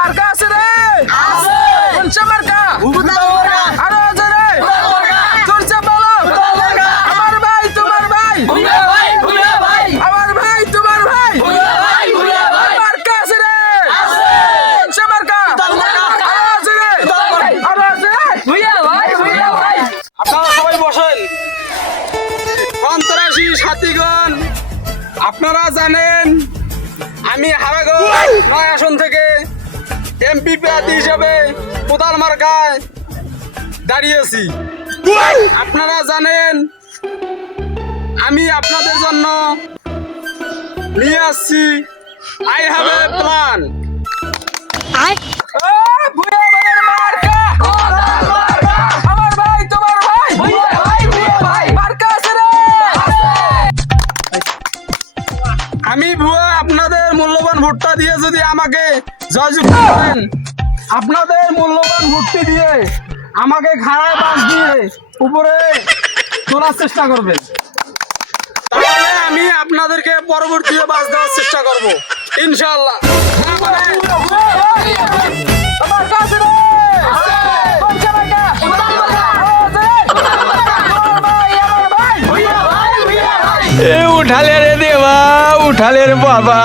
মার্কা আছে রে আছে কোনটা মার্কা ভূতাল মার্কা আরো আছে রে ভূতাল মার্কা জোরছে বলো ভূতাল মার্কা আমার ভাই তোমার ভাই ভুইয়া ভাই আমার ভাই তোমার ভাই ভুইয়া ভাই মার্কা আছে রে আছে কোনটা মার্কা ভূতাল মার্কা আরো আছে রে ভূতাল মার্কা আরো আছে রে ভুইয়া ভাই আপনারা সবাই বসেন। সন্ত্রাসী সাথীগণ, আপনারা জানেন আমি হারাগঞ্জ ৯ আসন থেকে এমপি প্রার্থী হিসেবে কোদাল মার্কায় দাঁড়িয়েছি। আপনারা জানেন আমি আপনাদের জন্য নিয়ে আসছি আই হ্যাভ এ প্ল্যান। আমার ভাই তোমার ভাই ভুইয়া ভাই মার্কা আছে রে। আমি ভুয়া আপনাদের মূল্যবান ভোটটা দিয়ে যদি আমাকে জয়যুক্ত করেন, আপনাদের মূল্যবান ভোটটি দিয়ে আমাকে ঘাড়ায় বাস দিয়ে উপরে তোলার চেষ্টা করবেন, তাহলে আমি আপনাদেরকে পরবর্তীতে বাস দেওয়ার চেষ্টা করব ইনশাআল্লাহ। আমার কাছে রে। কোনটা মার্কা? আমার ভাই, আমার ভাই। ভুইয়া ভাই ए उठाले रे देवा उठाले रे बाबा